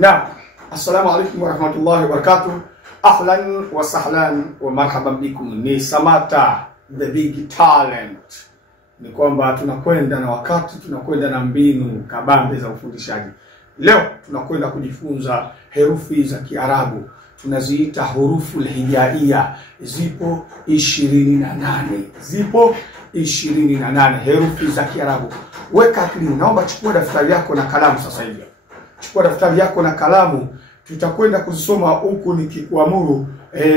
Naam, assalamu alaikum warahmatullahi wabarakatuh. Ahlan wa sahlan wa marhaban bikum. Ni Samata the big talent. Ni kwamba tunakwenda na wakati, tunakwenda na mbinu kabambe za ufundishaji. Leo tunakwenda kujifunza herufi za Kiarabu. Tunaziita hurufu hijaia. Zipo 28. Zipo 28 herufi za Kiarabu. Weka akili, naomba chukua daftari yako na kalamu sasa hivi. Chukua daftari yako na kalamu, tutakwenda kuzisoma huku nikikuamuru,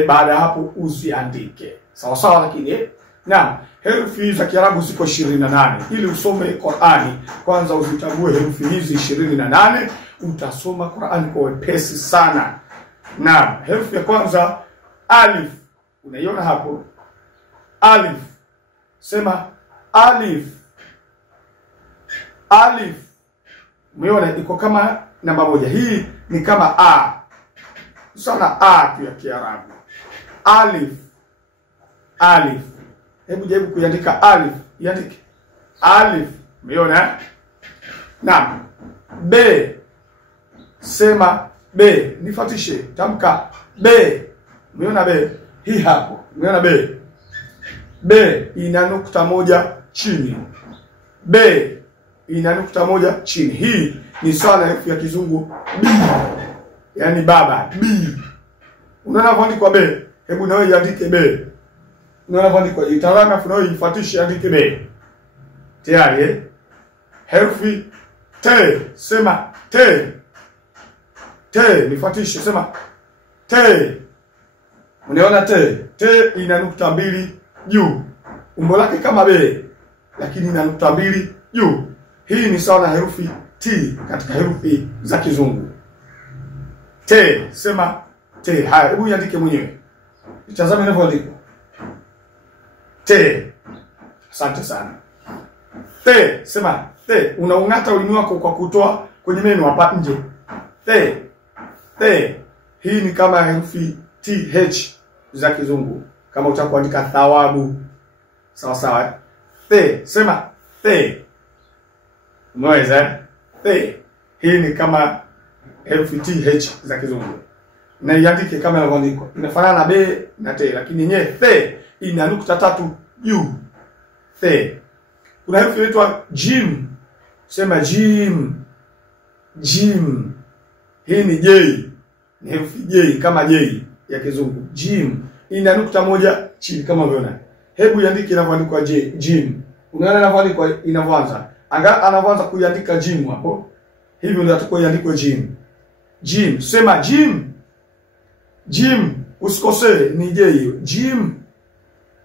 baada hapo uziandike. Sawa sawa lakini naam, herufi za Kiarabu ziko 28. Ili usome Qur'ani, kwanza uzitambue herufi hizi 28, utasoma Qur'ani kwa wepesi sana. Naam, herufi ya kwanza alif. Unaiona hapo? Alif. Sema alif. Alif. Umeona iko kama namba moja. Hii ni kama a. Sana a tu ya Kiarabu. Alif. Alif. Hebu jaribu kuandika alif. Iandike alif. Umeona? Naam. B. Sema B. Nifuatishe. Tamka B. Umeona B? Hii hapo. Umeona B? B ina nukta moja chini. B ina nukta moja chini. Hii ni sawa na herufi ya Kizungu B. Yaani baba, B. Unaona kuandikwa B? Hebu na wewe iandike B. Unaona kuandikwa italana afu na wewe ifuatishe andike B. Tayari herufi T. Sema T. T nifuatishe, sema T. Unaona T? T ina nukta mbili juu. Umbo lake kama B lakini ina nukta mbili juu. Hii ni sawa na herufi T katika herufi za Kizungu. T. Sema T. Haya, hebu iandike mwenyewe. Itazame inavyoandikwa. T. Asante sana. T. Sema T. Unaungata ulimi wako kwa kutoa kwenye meno hapa nje. T. T. Hii ni kama herufi TH za Kizungu. Kama utakuandika thawabu. Sawa sawa. T. Sema T. Unaweza? T. Hii ni kama herufi TH za Kizungu. Na iandike kama inavyoandikwa. Inafanana na B na T, lakini yenyewe T ina nukta tatu juu. T. Kuna herufi inaitwa jim. Sema jim. Jim. Hii ni J. Ni herufi J kama J ya Kizungu. Jim ina nukta moja chini kama unaona. Hebu iandike inavyoandikwa J. Jim. Unaona inavyoandikwa inavyoanza. Anaanza kuiandika jim hapo. Hivyo ndio atakuwa iandikwe jim. Jim. Sema jim. Jim. Usikose ni J hiyo. Jim.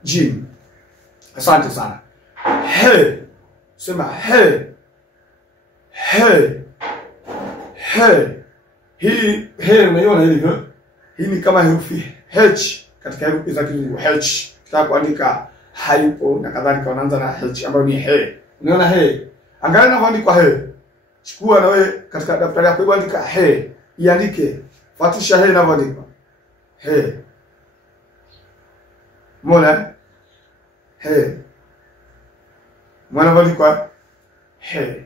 Jim. Asante sana. He. Sema he. He. He. Hii he unaiona hivyo? Hii ni kama herufi H katika herufi za Kizungu. H. Kitaka kuandika hayupo na kadhalika wanaanza na H ambayo ni he. Unaona he? Angalia inavyoandikwa he. Chukua na wewe katika daftari yako hebu andika he. Iandike. Fuatisha he inavyoandikwa. He. Umeona? He. Mwana inavyoandikwa he.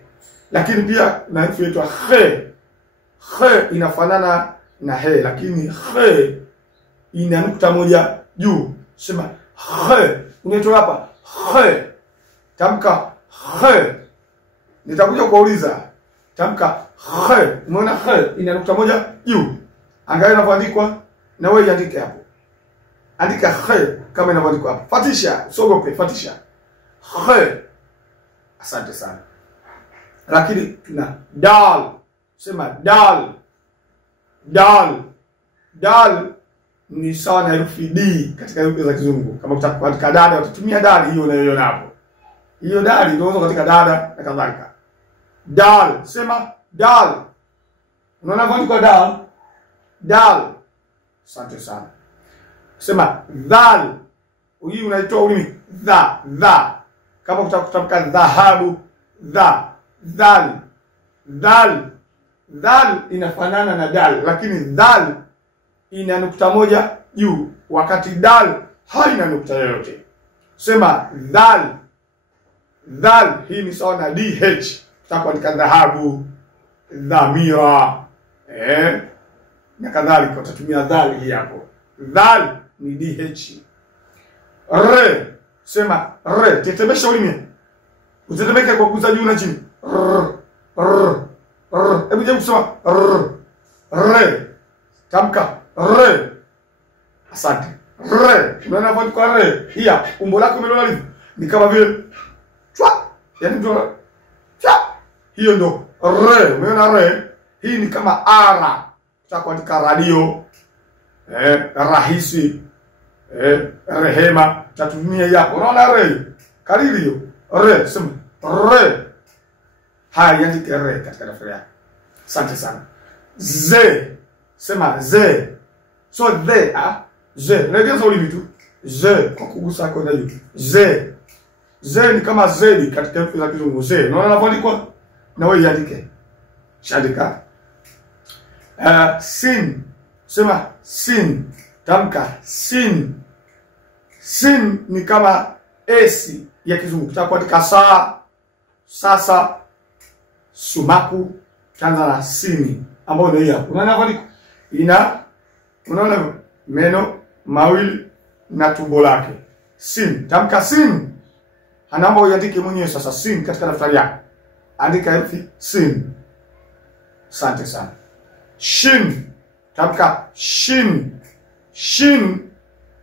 Lakini pia na herufi inaitwa he. He inafanana na he lakini he ina nukta moja juu. Sema he. Unaitoa hapa he. Tamka he. Nitakuja kuuliza. Tamka he. Umeona he ina nukta moja juu. Angalia inavyoandikwa na wewe iandike hapo. Andika he kama inavyoandikwa hapo. Fatisha, usiogope, fatisha. He. Asante sana. Lakini tuna dal. Sema dal. Dal. Dal ni sawa na herufi D katika herufi za Kizungu. Kama utaka kuandika dada utatumia dali hiyo unayoiona hapo. Hiyo dali ndio unaweza katika dada na kadhalika. Dal. Sema dal. Unaona kuandikwa dal? Dal. Asante sana. Sema dhal. Hii unaitoa ulimi dha. Kama utaka kutamka dhahabu dhal. Dhal. Dhal inafanana na dal lakini dhal ina nukta moja juu wakati dal haina nukta yoyote. Sema dhal. Dhal hii ni sawa na DH. Tutakuandika dhahabu, dhamira, na kadhalika. Utatumia dhal hii hapo. Dhal ni DH. Re, sema re, tetemesha ulimi. Utetemeke kwa kuguza juu na chini. Hebu jaribu kusema re. Tamka re. Asante. Re. Unaona hapo kwa re. Hia, umbo lako umeona lipi? Ni kama vile chwa. Yaani ndio chwa. Hiyo ndo re. Umeona re? Hii ni kama ara. Tutakuandika radio. Rahisi. Rehema. Tutatumia hapo. Unaona re? Kariri hiyo. Re, sema re. Haya, andike re katika daftari yako. Asante sana. Ze. Sema ze. So the ze. Legeza ulimi tu. Ze kwa kugusa kwa juu. Ze. Ze ni kama zedi katika herufi za Kizungu. Ze. Unaona inapoandikwa? Na wewe iandike. Shadika. Sin. Sema sin. Tamka sin. Sin ni kama S ya Kizungu. Tutakuandika saa, sasa, sumaku, tanza na sini ambayo ndio hapo. Unaona hapo unaona meno mawili na tumbo lake. Sin. Tamka sin. Anaomba uandike mwenyewe sasa sin katika daftari yako. Andika herufi sin. Asante sana. Shin. Tamka shin. Shin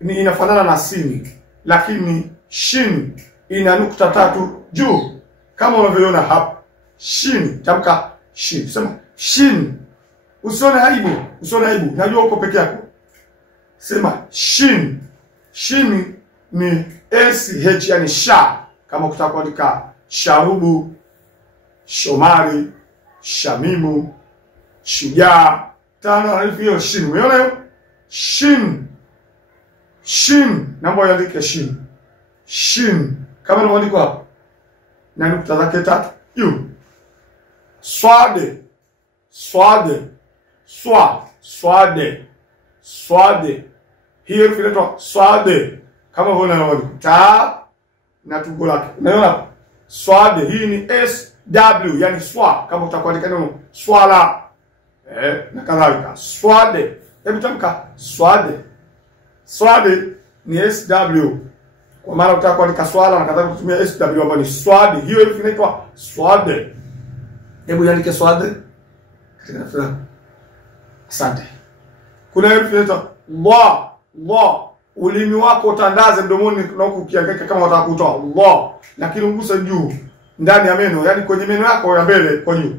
ni inafanana na sin, lakini shin ina nukta tatu juu kama unavyoona hapa. Shin. Tamka shin. Sema shin. Usione aibu. Usione aibu. Najua uko peke yako. Sema shin. Shin ni SH, yani sha. Kama ukitaka kuandika sharubu, shomari, shamimu, shujaa, tano harifu hiyo shin. Umeona hiyo? Shin. Shin. Naomba uandike shin. Shin. Kama unavyoandika hapo. Na nukta zake tatu. Swade. Swade. Swade. Swade. Hiyo inaitwa swade. Kama unaona ta na tumbo lake. Unaona? Swade. Hii ni SW, yani swa. Kama utakuandika neno swala. Na kadhalika. Swade. Hebu tamka swade. Swade ni SW. Kwa maana utakuandika swala na kadhalika kutumia SW ambayo ni swade. Hiyo inaitwa swade. Hebu iandike swade katika daftari. Asante. Kuna herufi inaitwa la. Ulimi wako utandaze mdomoni na huku ukiangaika kama unataka kutoa la, lakini unguse juu ndani ya meno, yani kwenye meno yako ya mbele kwa juu.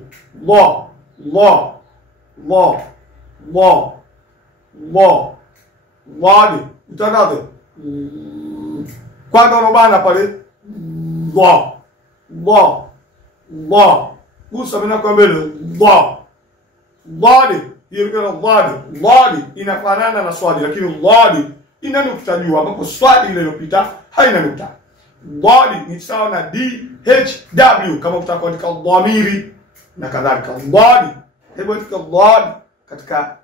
Wadi utandaze. Kwanza unabana pale la. Gusa meno yako ya mbele. Wadi. Hiyo ni wadi inafanana na swadi, lakini wadi ina nukta juu ambapo swadi ile iliyopita haina nukta. Wadi ni sawa na DHW kama utaka kuandika dhamiri na kadhalika. Wadi. Hebu andika wadi katika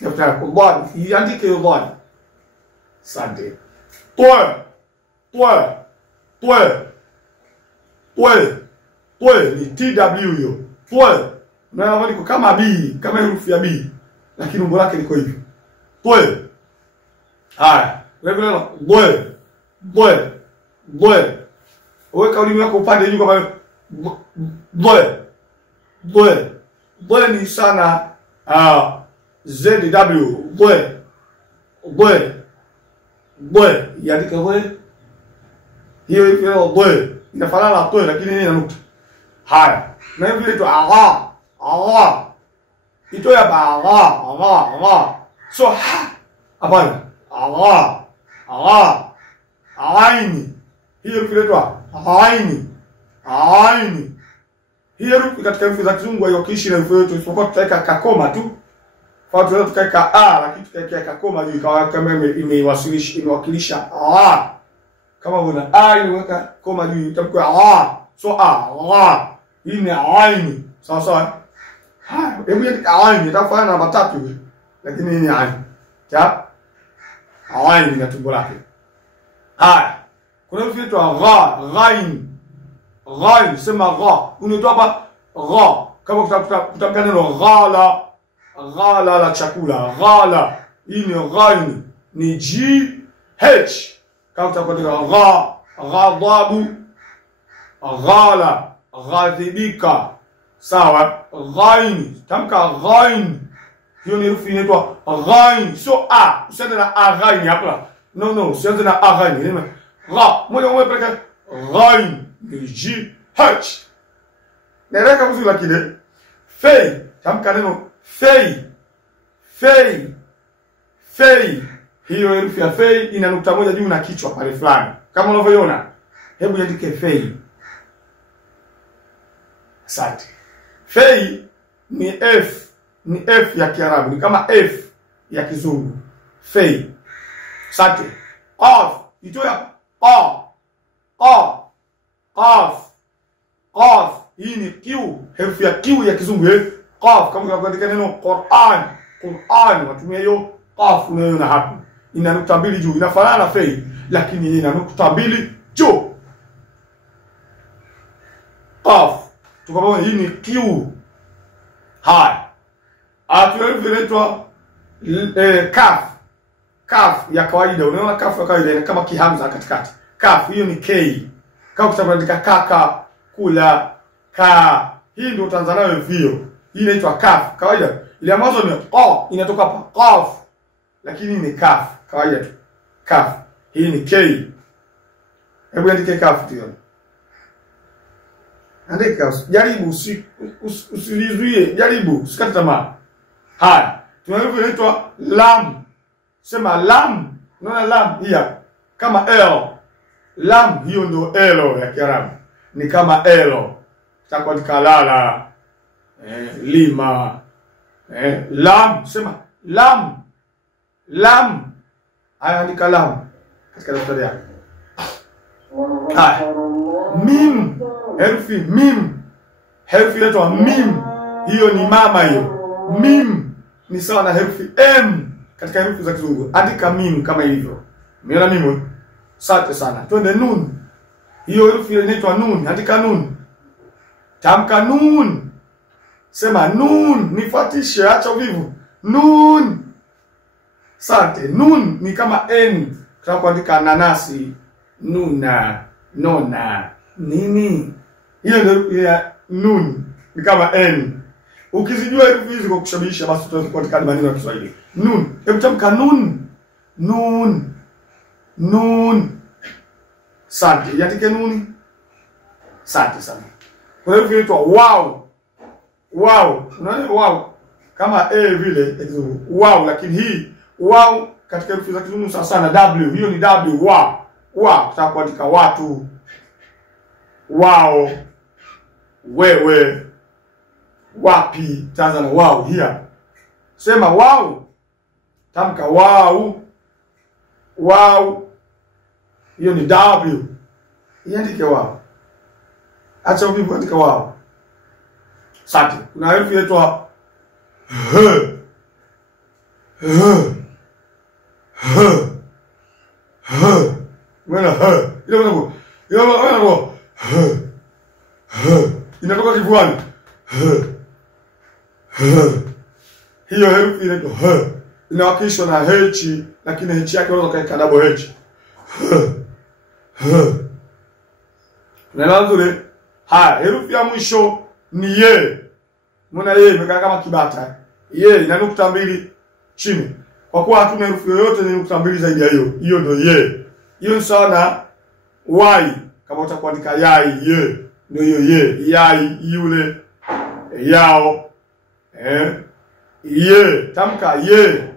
daftari yako. Wadi. Iandike wadi. Asante. Twe ni TW hiyo. Na wali kama B, kama herufi ya B, lakini umbo lake liko hivi. Twe. Haya, wewe bwe. Weka ulimi wako upande juu kama bwe ni sana ZW bwe. Iandike bwe. Hiyo bwe inafanana na twe lakini ina nukta. Haya, na hiyo ile tu Allah. Ito ya Allah. So hapana. Allah. Aini. Hiyo inaitwa aini. Hiyo rupi katika herufi za Kizungu hiyo kishi na herufi yote isipokuwa tutaweka kakoma tu. Kwa tunaweza tukaweka a lakini tukaweka kakoma juu ikawa kama imewakilisha Allah. Kama una a inaweka koma juu itakuwa Allah. So Allah. Hii ni aini. Sawa. Hebu andika aini itafanana na namba 3 hivi. Lakini hii ni aini. Aini na tumbo lake. Haya. Kuna vitu inaitwa ghain. Ghain, sema gha. Unaitwa hapa gha. Kama kutamka neno ghala, ghala la chakula, ghala. Hii ni ghain, ni GH. Kama utakuandika ghadabu, ghala, ghadhibika. Sawa? Ghain, tamka ghain. Hiyo ni herufi inaitwa ghain, sio a. Usianze na a ghain hapa. No, usianze na a ghain. Gha, moja kwa moja peka ghain, ni GH. Naeleka vizuri lakini fei, tamka neno fei. Fei. Fei. Hiyo herufi ya fei ina nukta moja juu na kichwa pale fulani. Kama unavyoiona. Hebu iandike fei. Asante. Fei ni F. Ni F ya Kiarabu. Ni kama F ya Kizungu. Fei. Asante. Qaf. Itoe hapa. Qaf. Hii ni Q. Herufi ya Q ya Kizungu. Qaf. Kama unaandika neno Qur'an. Watumia hiyo qaf unayoona hapo. Ina nukta mbili juu. Inafanana na fei, lakini ina nukta mbili juu. Qaf. Tukaona hii ni Q. Haya. Herufi inaitwa kaf. Kaf ya kawaida. Unaona kaf ya kawaida ina kama kihamza katikati. Kaf hiyo ni K. Kama utaandika kaka, kula, ka. Hii ndio utaanza nayo hivyo. Hii inaitwa kaf kawaida. Ile ambazo ni inatoka hapa qaf, lakini ni kaf kawaida tu. Kaf. Hii ni K. Hebu andike kaf tu. Andika, jaribu, usilizuie, jaribu, usikate tamaa. Haya, tunaelewa inaitwa lam. Sema lam. Unaona lam hii kama L. Lam hiyo ndio L ya Kiarabu. Ni kama L. Tutakuandika lala, lima, lam. Sema lam. Haya, andika lam katika daftari yako. Haya, mim. Herufi mim. Herufi inaitwa mim. Hiyo ni mama hiyo. Mim ni sawa na herufi M katika herufi za Kizungu. Andika mim kama hivyo. Umeona mim? Asante sana. Twende nun. Hiyo herufi inaitwa nun. Andika nun. Tamka nun. Sema nun. Nifuatishe, acha uvivu. Nun. Asante. Nun ni kama N. Tunapoandika nanasi, nuna, nona, nini. Hiyo ndio ya nun. Ni kama N. Ukizijua herufi hizi kwa kushabihisha, basi utaweza kuandika maneno ya Kiswahili. Nun. Hebu tamka nun. Nun. Asante. Yatike nuni. Asante sana. Kuna herufi inaitwa wow. Unaona wow? Kama A vile ya Kizungu. Wow, lakini hii wow katika herufi za Kizungu sana W. Hiyo ni W. Wow. Tutaka kuandika watu. Wao. Wewe. Wapi. Taanza na wow here. Sema wow. Tamka wow. Hiyo ni W. Iandike wow. Acha uvivu, andika wow. Asante. Kuna herufi inaitwa h. Mwana h. Inatoka kifuani. Hiyo herufi inaitwa h. Inawakilishwa na h, lakini h yake unaweza kuweka double h. Unaelewa vizuri? Haya, herufi ya mwisho ni ye. Mbona ye imekaa kama kibata? Ye ina nukta mbili chini. Kwa kuwa hatuna herufi yoyote yenye nukta mbili zaidi ya hiyo. Hiyo ndio ye. Hiyo ni sawa na y. Kama utakuandika yai, ye. Ndio hiyo ye. Yai, yule, yao. Ye, tamka ye.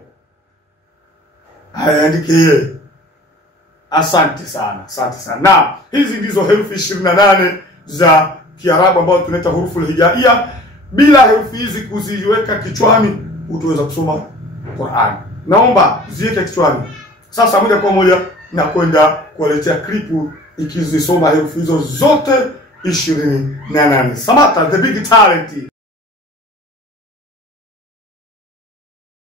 Haya, andike ye. Asante sana. Na hizi ndizo herufi 28 za Kiarabu ambazo tunaita hurufu hijaia. Bila herufi hizi kuziweka kichwani, utaweza kusoma Qur'an. Naomba ziweke kichwani. Sasa moja kwa moja na kwenda kuwaletea klipu ikizisoma herufi hizo zote 28. Samata the big talent.